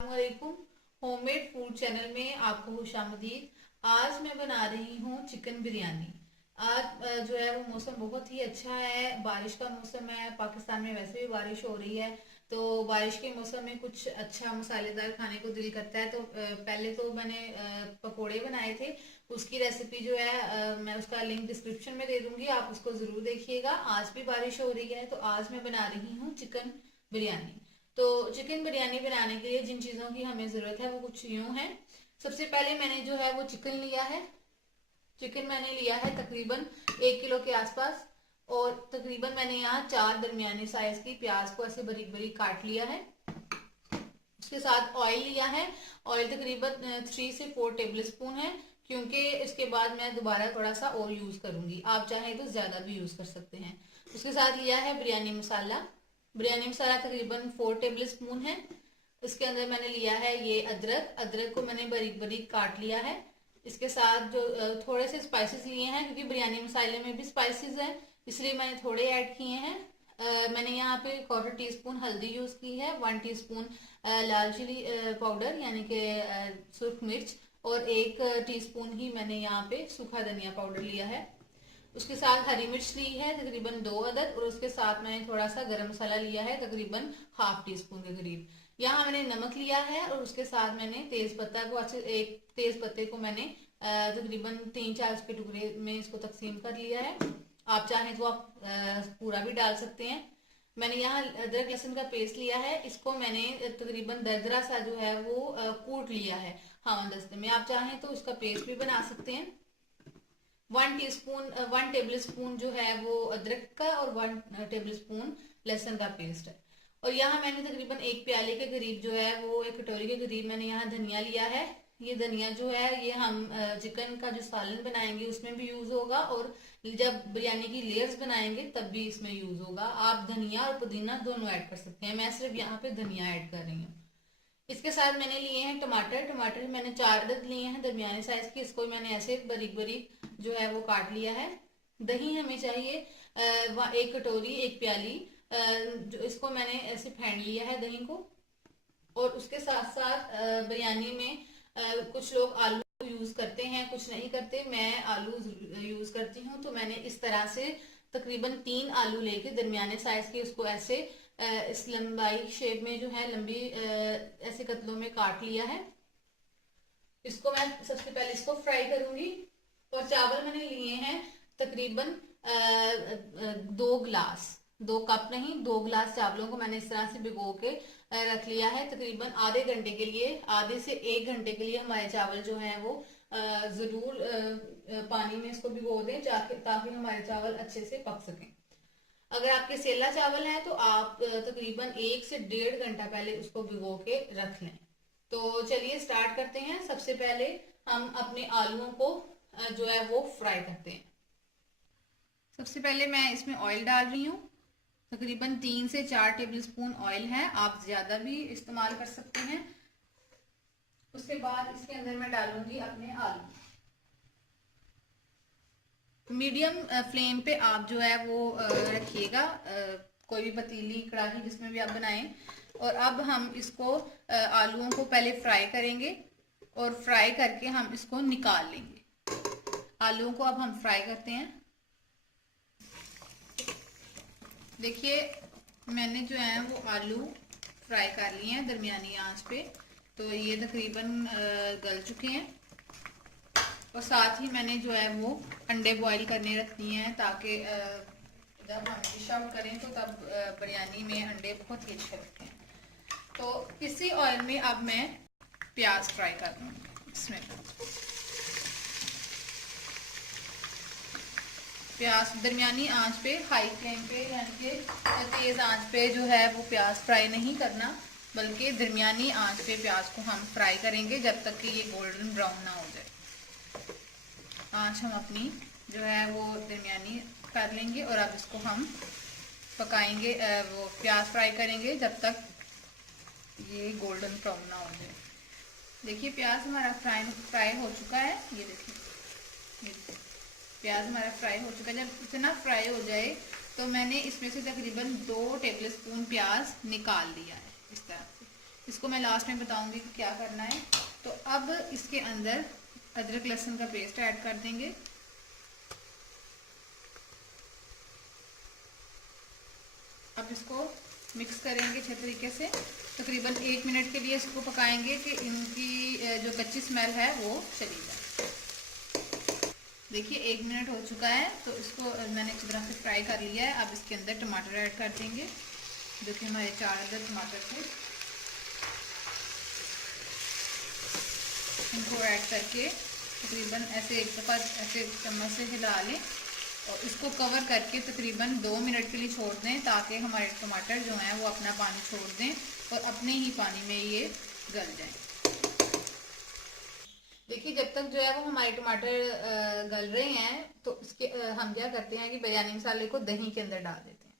अस्सलामुअलैकुम। Homemade food channel में आपको खुशामदीद। आज मैं बना रही हूँ चिकन बिरयानी। आज जो है वो मौसम बहुत ही अच्छा है, बारिश का मौसम है। पाकिस्तान में वैसे भी बारिश हो रही है, तो बारिश के मौसम में कुछ अच्छा मसालेदार खाने को दिल करता है। तो पहले तो मैंने पकोड़े बनाए थे। उसकी रेसिपी जो है मैं उसका लिंक डिस्क्रिप्शन में दे दूंगी, आप उसको जरूर देखिएगा। आज भी बारिश हो रही है, तो आज मैं बना रही हूँ चिकन बिरयानी। तो चिकन बिरयानी बनाने के लिए जिन चीज़ों की हमें ज़रूरत है वो कुछ यूँ है। सबसे पहले मैंने जो है वो चिकन लिया है। चिकन मैंने लिया है तकरीबन 1 किलो के आसपास। और तकरीबन मैंने यहाँ 4 दरमियानी साइज की प्याज को ऐसे बारीक बारीक काट लिया है। उसके साथ ऑयल लिया है। ऑयल तकरीबन 3 से 4 टेबल स्पून है, क्योंकि इसके बाद मैं दोबारा थोड़ा सा और यूज करूंगी। आप चाहें तो ज्यादा भी यूज कर सकते हैं। उसके साथ लिया है बिरयानी मसाला। बिरयानी मसाला तकरीबन 4 टेबल स्पून है। इसके अंदर मैंने लिया है ये अदरक। अदरक को मैंने बारीक बारीक काट लिया है। इसके साथ जो थोड़े से स्पाइसेस लिए हैं, क्योंकि बिरयानी मसाले में भी स्पाइसेस है, इसलिए मैंने थोड़े ऐड किए हैं। मैंने यहाँ पे 1/4 टीस्पून हल्दी यूज की है, 1 टीस्पून लाल चिली पाउडर यानी कि सुर्ख मिर्च, और 1 टीस्पून ही मैंने यहाँ पे सूखा धनिया पाउडर लिया है। उसके साथ हरी मिर्च ली है तकरीबन 2 अदद, और उसके साथ मैंने थोड़ा सा गरम मसाला लिया है तकरीबन 1/2 टीस्पून के करीब। यहाँ मैंने नमक लिया है, और उसके साथ मैंने तेज पत्ता को अच्छे, एक तेज पत्ते को मैंने तकरीबन 3-4 के टुकड़े में इसको तकसीम कर लिया है। आप चाहें तो आप पूरा भी डाल सकते हैं। मैंने यहाँ अदरक लहसुन का पेस्ट लिया है। इसको मैंने तकरीबन दरदरा सा जो है वो कूट लिया है हाँ दस्ते में। आप चाहें तो उसका पेस्ट भी बना सकते हैं। 1 टेबल स्पून जो है वो अदरक का, और 1 टेबल स्पून लहसुन का पेस्ट है। और यहाँ मैंने तकरीबन 1 प्याले के करीब जो है वो, 1 कटोरी के करीब मैंने यहाँ धनिया लिया है। ये धनिया जो है ये हम चिकन का जो सालन बनाएंगे उसमें भी यूज होगा, और जब बिरयानी की लेयर्स बनाएंगे तब भी इसमें यूज होगा। आप धनिया और पुदीना दोनों ऐड कर सकते हैं, मैं सिर्फ यहाँ पे धनिया ऐड कर रही हूँ। इसके साथ मैंने लिए हैं टमाटर। टमाटर मैंने 4 अदद लिए हैं दरमियाने साइज के। इसको मैंने ऐसे बारीक बारीक जो है वो काट लिया है। दही हमें चाहिए 1 कटोरी, 1 प्याली। जो इसको मैंने ऐसे फेंट लिया है दही को। और उसके साथ साथ बिरयानी में कुछ लोग आलू यूज करते हैं, कुछ नहीं करते। मैं आलू यूज करती हूँ, तो मैंने इस तरह से तकरीबन 3 आलू लेके दरमियाने साइज के उसको ऐसे इस लंबाई शेप में जो है लंबी ऐसे कतलों में काट लिया है। इसको मैं सबसे पहले इसको फ्राई करूंगी। और चावल मैंने लिए हैं तकरीबन 2 गिलास, 2 कप नहीं, 2 गिलास चावलों को मैंने इस तरह से भिगो के रख लिया है तकरीबन आधे घंटे के लिए। आधे से 1 घंटे के लिए हमारे चावल जो हैं वो जरूर पानी में इसको भिगो दें, ताकि हमारे चावल अच्छे से पक सकें। अगर आपके सेला चावल हैं तो आप तकरीबन 1 से 1.5 घंटा पहले उसको भिगो के रख लें। तो चलिए स्टार्ट करते हैं। सबसे पहले हम अपने आलूओं को जो है वो फ्राई करते हैं। सबसे पहले मैं इसमें ऑयल डाल रही हूँ। तकरीबन 3 से 4 टेबल स्पून ऑयल है, आप ज्यादा भी इस्तेमाल कर सकते हैं। उसके बाद इसके अंदर मैं डालूंगी अपने आलू। मीडियम फ्लेम पे आप जो है वो रखिएगा, कोई भी पतीली कढ़ाई जिसमें भी आप बनाएं। और अब हम इसको आलूओं को पहले फ्राई करेंगे, और फ्राई करके हम इसको निकाल लेंगे। आलूओं को अब हम फ्राई करते हैं। देखिए मैंने जो है वो आलू फ्राई कर लिए हैं दरमियानी आंच पे, तो ये तकरीबन गल चुके हैं। और साथ ही मैंने जो है वो अंडे बॉईल करने रख दिए हैं, ताकि जब हम डिश आउट करें तो तब बिरयानी में अंडे बहुत ही अच्छे लगते हैं। तो इसी ऑयल में अब मैं प्याज फ्राई कर दूँगी। इसमें प्याज दरमियानी आंच पे, हाई फ्लेम पे यानी कि तेज आंच पे जो है वो प्याज फ्राई नहीं करना, बल्कि दरमियानी आंच पे प्याज को हम फ्राई करेंगे जब तक कि ये गोल्डन ब्राउन ना हो जाए। आंच हम अपनी जो है वो दरमियानी कर लेंगे, और अब इसको हम पकाएंगे, वो प्याज फ्राई करेंगे जब तक ये गोल्डन ब्राउन ना हो जाए। देखिए प्याज हमारा फ्राई हो चुका है। ये देखिए प्याज हमारा फ्राई हो चुका है। जब इतना फ्राई हो जाए तो मैंने इसमें से तकरीबन 2 टेबल स्पून प्याज निकाल लिया है इस तरह से। इसको मैं लास्ट में बताऊंगी कि क्या करना है। तो अब इसके अंदर अदरक लहसुन का पेस्ट ऐड कर देंगे। अब इसको मिक्स करेंगे अच्छे तरीके से। तकरीबन 1 मिनट के लिए इसको पकाएंगे कि इनकी जो कच्ची स्मेल है वो चली जाए। देखिए 1 मिनट हो चुका है, तो इसको मैंने अच्छी तरह से फ्राई कर लिया है। अब इसके अंदर टमाटर ऐड कर देंगे, जो कि हमारे 4 अदर टमाटर थे। इनको ऐड करके तकरीबन ऐसे एक दफ़ा ऐसे चम्मच से हिला लें और इसको कवर करके तकरीबन 2 मिनट के लिए छोड़ दें, ताकि हमारे टमाटर जो हैं वो अपना पानी छोड़ दें और अपने ही पानी में ये गल जाएं। देखिए जब तक जो है वो हमारे टमाटर गल रहे हैं, तो इसके हम क्या करते हैं कि बिरयानी मसाले को दही के अंदर डाल देते हैं।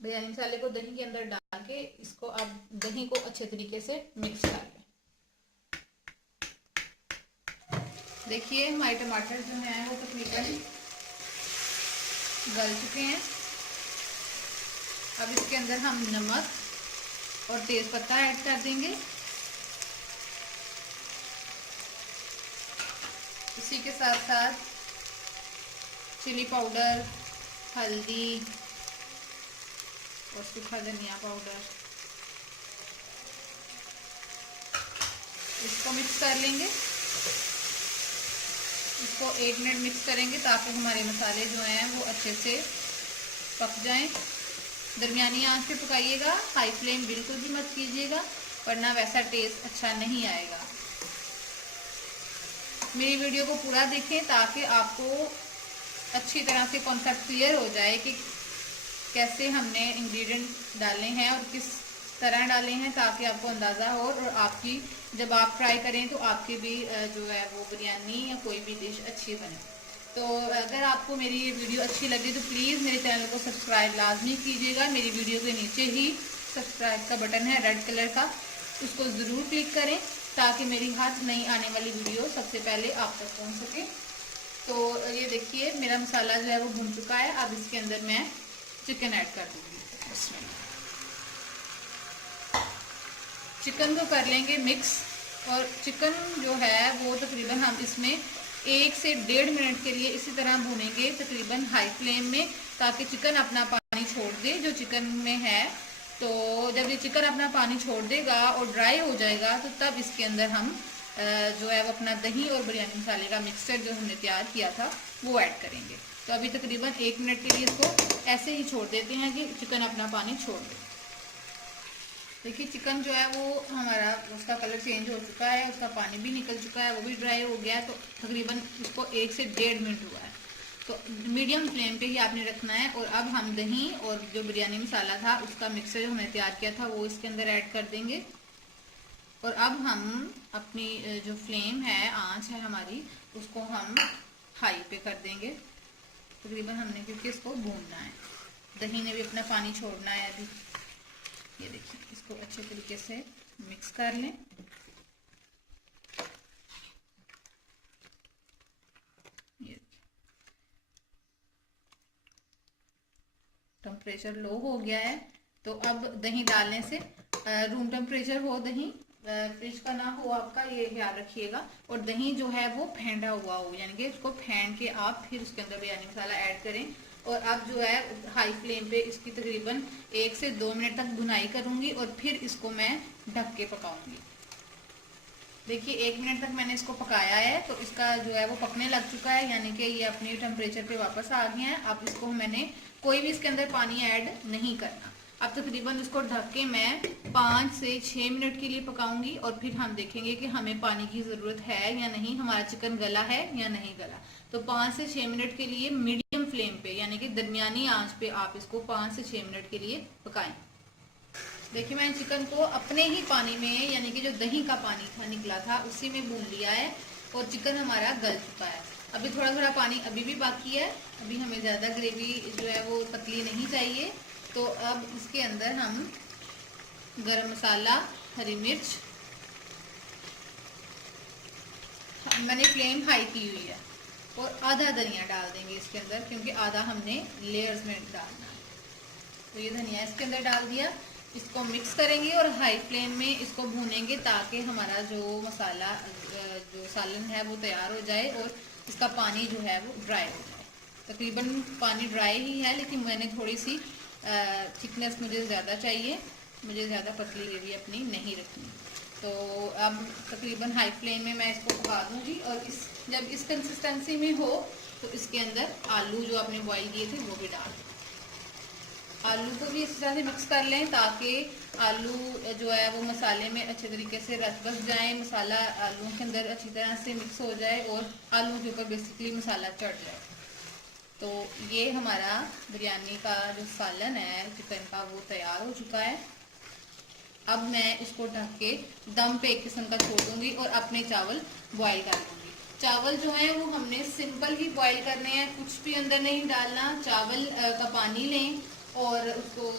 बिरयानी मसाले को दही के अंदर डाल के इसको अब दही को अच्छे तरीके से मिक्स कर लें। देखिए हमारे टमाटर जो हैं वो तकरीबन गल चुके हैं। अब इसके अंदर हम नमक और तेज पत्ता ऐड कर देंगे। इसी के साथ साथ चिली पाउडर, हल्दी और सूखा धनिया पाउडर, इसको मिक्स कर लेंगे। इसको 1 मिनट मिक्स करेंगे ताकि हमारे मसाले जो हैं वो अच्छे से पक जाएं। दरमियानी आंच पे पकाइएगा, हाई फ्लेम बिल्कुल भी मत कीजिएगा, वरना वैसा टेस्ट अच्छा नहीं आएगा। मेरी वीडियो को पूरा देखें ताकि आपको अच्छी तरह से कॉन्सेप्ट क्लियर हो जाए कि कैसे हमने इंग्रेडिएंट डाले हैं और किस तरह डाले हैं, ताकि आपको अंदाज़ा हो और आपकी जब आप ट्राई करें तो आपकी भी जो है वो बिरयानी या कोई भी डिश अच्छी बने। तो अगर आपको मेरी ये वीडियो अच्छी लगे तो प्लीज़ मेरे चैनल को सब्सक्राइब लाजमी कीजिएगा। मेरी वीडियो के नीचे ही सब्सक्राइब का बटन है रेड कलर का, उसको ज़रूर क्लिक करें ताकि मेरी हर नई आने वाली वीडियो सबसे पहले आप तक पहुँच सके। तो ये देखिए मेरा मसाला जो है वो भुन चुका है। अब इसके अंदर मैं चिकन ऐड कर दूँगी। इसमें चिकन को कर लेंगे मिक्स, और चिकन जो है वो तकरीबन हम इसमें 1 से 1.5 मिनट के लिए इसी तरह भूनेंगे तकरीबन हाई फ्लेम में, ताकि चिकन अपना पानी छोड़ दे जो चिकन में है। तो जब ये चिकन अपना पानी छोड़ देगा और ड्राई हो जाएगा तो तब इसके अंदर हम जो है वो अपना दही और बिरयानी मसाले का मिक्सचर जो हमने तैयार किया था वो ऐड करेंगे। तो अभी तकरीबन 1 मिनट के लिए इसको ऐसे ही छोड़ देते हैं कि चिकन अपना पानी छोड़ दे। देखिए चिकन जो है वो हमारा उसका कलर चेंज हो चुका है, उसका पानी भी निकल चुका है, वो भी ड्राई हो गया है। तो तकरीबन इसको 1 से 1.5 मिनट हुआ है, तो मीडियम फ्लेम पे ही आपने रखना है। और अब हम दही और जो बिरयानी मसाला था उसका मिक्सचर जो हमने तैयार किया था वो इसके अंदर ऐड कर देंगे। और अब हम अपनी जो फ्लेम है, आँच है हमारी, उसको हम हाई पे कर देंगे तकरीबन हमने, क्योंकि इसको भूनना है। दही ने भी अपना पानी छोड़ना है अभी। ये देखिए इसको अच्छे तरीके से मिक्स कर लें। टेम्परेचर लो हो गया है, तो अब दही डालने से रूम टेम्परेचर हो दही, फ्रिज का ना हो आपका, ये ख्याल रखिएगा। और दही जो है वो फेंटा हुआ हो, यानी कि इसको फेंट के आप फिर उसके अंदर बिरयानी मसाला ऐड करें। और अब जो है हाई फ्लेम पे इसकी तकरीबन 1 से 2 मिनट तक भुनाई करूंगी और फिर इसको मैं ढक के पकाऊंगी। देखिए 1 मिनट तक मैंने इसको पकाया है, तो इसका जो है वो पकने लग चुका है, यानी कि ये अपने टेम्परेचर पे वापस आ गया है। अब इसको मैंने कोई भी इसके अंदर पानी ऐड नहीं करना। अब तकरीबन इसको ढक के मैं 5 से 6 मिनट के लिए पकाऊंगी और फिर हम देखेंगे कि हमें पानी की ज़रूरत है या नहीं, हमारा चिकन गला है या नहीं गला। तो 5 से 6 मिनट के लिए मीडियम फ्लेम पे, यानी कि दरमियानी आंच पे आप इसको 5 से 6 मिनट के लिए पकाएं। देखिए मैंने चिकन को अपने ही पानी में, यानी कि जो दही का पानी था निकला था, उसी में भून लिया है और चिकन हमारा गल चुका है। अभी थोड़ा थोड़ा पानी अभी भी बाकी है, अभी हमें ज़्यादा ग्रेवी जो है वो पतली नहीं चाहिए। तो अब इसके अंदर हम गरम मसाला, हरी मिर्च, मैंने फ्लेम हाई की हुई है, और आधा धनिया डाल देंगे इसके अंदर, क्योंकि आधा हमने लेयर्स में डालना है। तो ये धनिया इसके अंदर डाल दिया। इसको मिक्स करेंगे और हाई फ्लेम में इसको भूनेंगे ताकि हमारा जो मसाला जो सालन है वो तैयार हो जाए और इसका पानी जो है वो ड्राई हो जाए। तकरीबन पानी ड्राई ही है, लेकिन मैंने थोड़ी सी थिकनेस मुझे ज़्यादा चाहिए, मुझे ज़्यादा पतली ग्रेवी अपनी नहीं रखनी। तो अब तकरीबन हाई फ्लेम में मैं इसको पका दूंगी और जब इस कंसिस्टेंसी में हो तो इसके अंदर आलू जो आपने बॉईल किए थे वो भी डाल दें। आलू को भी इस तरह से मिक्स कर लें ताकि आलू जो है वो मसाले में अच्छे तरीके से रस बस जाए, मसाला आलू के अंदर अच्छी तरह से मिक्स हो जाए और आलू के ऊपर बेसिकली मसाला चढ़ जाए। तो ये हमारा बिरयानी का जो सालन है चिकन का वो तैयार हो चुका है। अब मैं इसको ढक के दम पे एक किस्म का छोड़ दूंगी और अपने चावल बॉईल कर लूंगी। चावल जो है वो हमने सिंपल ही बॉईल करने हैं, कुछ भी अंदर नहीं डालना। चावल का पानी लें और उसको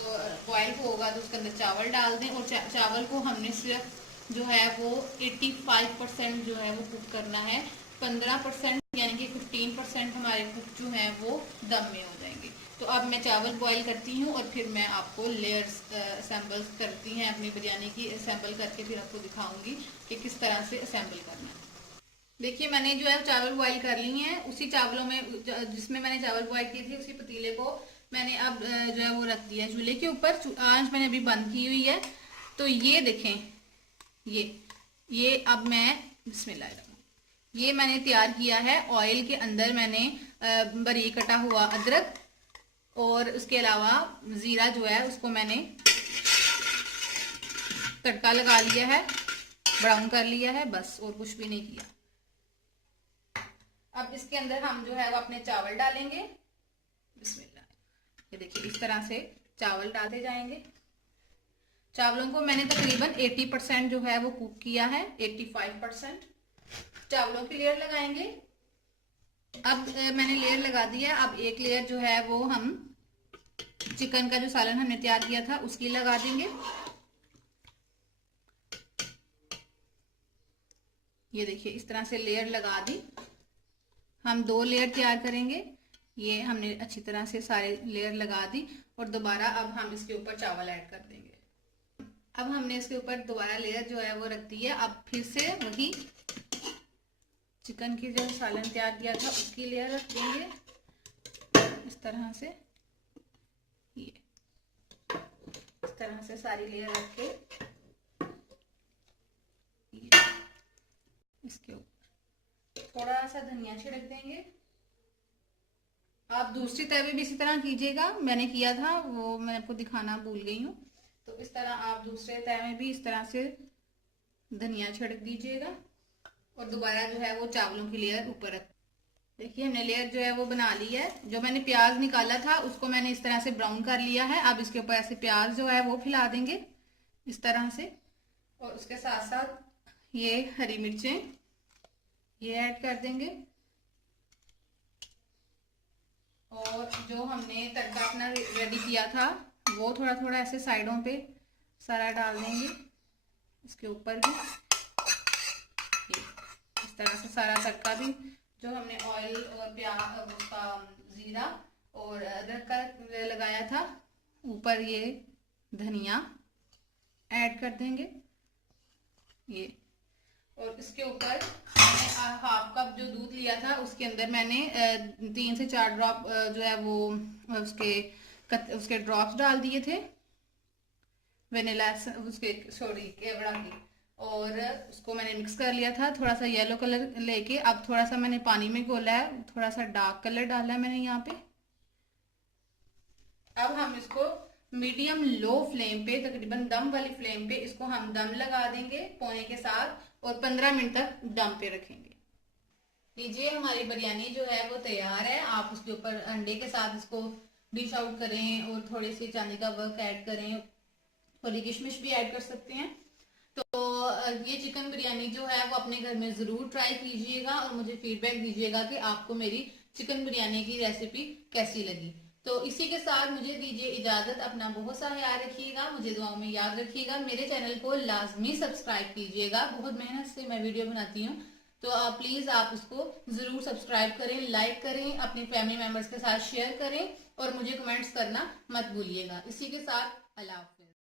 बॉयल होगा तो उसके अंदर चावल डाल दें और चावल को हमने सिर्फ जो है वो 85% जो है वो कुक करना है। 15% यानी कि 15% हमारे कुक जो हैं वो दम में हो जाएंगे। तो अब मैं चावल बॉईल करती हूँ और फिर मैं आपको लेयर्स असेंबल करती हैं अपनी बिरयानी की, असेंबल करके फिर आपको दिखाऊंगी कि किस तरह से असेंबल करना है। देखिए मैंने जो है चावल बॉईल कर ली हैं, उसी चावलों में जिसमें मैंने चावल बॉईल किए थे उसी पतीले को मैंने अब जो है वो रख दिया है चूल्हे के ऊपर। आंच मैंने अभी बंद की हुई है। तो ये देखें, ये अब मैं बिस्मिल्लाह, ये मैंने तैयार किया है। ऑयल के अंदर मैंने बारीक कटा हुआ अदरक और उसके अलावा जीरा जो है उसको मैंने तड़का लगा लिया है, ब्राउन कर लिया है, बस और कुछ भी नहीं किया। अब इसके अंदर हम जो है वो अपने चावल डालेंगे। बिस्मिल्लाह, ये देखिए इस तरह से चावल डालते जाएंगे। चावलों को मैंने तकरीबन 80% जो है वो कुक किया है, 85% चावलों की लेयर लगाएंगे। अब मैंने लेयर लगा दिया। अब एक लेयर जो है वो हम चिकन का जो सालन हमने तैयार किया था उसकी लगा देंगे। ये देखिए इस तरह से लेयर लगा दी। हम 2 लेयर तैयार करेंगे। ये हमने अच्छी तरह से सारे लेयर लगा दी और दोबारा अब हम इसके ऊपर चावल ऐड कर देंगे। अब हमने इसके ऊपर दोबारा लेयर जो है वो रख दी है। अब फिर से वही चिकन की जो सालन तैयार किया था उसकी लेयर रख देंगे इस तरह से। ये इस तरह से सारी लेयर रख के इसके ऊपर थोड़ा सा धनिया छिड़क देंगे। आप दूसरी तवे भी इसी तरह कीजिएगा, मैंने किया था वो मैं आपको दिखाना भूल गई हूँ। तो इस तरह आप दूसरे तवे में भी इस तरह से धनिया छिड़क दीजिएगा और दोबारा जो है वो चावलों की लेयर ऊपर रख। देखिए हमने लेयर जो है वो बना ली है। जो मैंने प्याज निकाला था उसको मैंने इस तरह से ब्राउन कर लिया है। अब इसके ऊपर ऐसे प्याज जो है वो फैला देंगे इस तरह से और उसके साथ साथ ये हरी मिर्चें ये ऐड कर देंगे और जो हमने तड़का अपना रेडी किया था वो थोड़ा थोड़ा ऐसे साइडों पे सारा डाल देंगे इसके ऊपर भी। इस तरह से सारा तड़का भी जो हमने ऑयल और प्याज उसका जीरा और अदरक का लगाया था ऊपर ये धनिया ऐड कर देंगे ये। और इसके ऊपर मैंने हाफ कप जो दूध लिया था उसके अंदर मैंने 3 से 4 ड्रॉप जो है वो उसके ड्रॉप्स डाल दिए थे वेनिला उसके सॉरी केवड़ा की और उसको मैंने मिक्स कर लिया था। थोड़ा सा येलो कलर लेके अब थोड़ा सा मैंने पानी में घोला है, थोड़ा सा डार्क कलर डाला है मैंने यहाँ पे। अब हम इसको मीडियम लो फ्लेम पे तकरीबन दम वाली फ्लेम पे इसको हम दम लगा देंगे पौने के साथ और 15 मिनट तक दम पे रखेंगे। लीजिए हमारी बिरयानी जो है वो तैयार है। आप उसके ऊपर अंडे के साथ इसको डिश आउट करें और थोड़ी सी चांदी का वर्क ऐड करें और किशमिश भी ऐड कर सकते हैं। तो ये चिकन बिरयानी जो है वो अपने घर में ज़रूर ट्राई कीजिएगा और मुझे फीडबैक दीजिएगा कि आपको मेरी चिकन बिरयानी की रेसिपी कैसी लगी। तो इसी के साथ मुझे दीजिए इजाजत। अपना बहुत सा ख्याल रखिएगा, मुझे दुआओं में याद रखिएगा। मेरे चैनल को लाजमी सब्सक्राइब कीजिएगा, बहुत मेहनत से मैं वीडियो बनाती हूँ तो प्लीज आप उसको जरूर सब्सक्राइब करें, लाइक करें, अपनी फैमिली मेंबर्स के साथ शेयर करें और मुझे कमेंट्स करना मत भूलिएगा। इसी के साथ अल्लाह हाफिज़।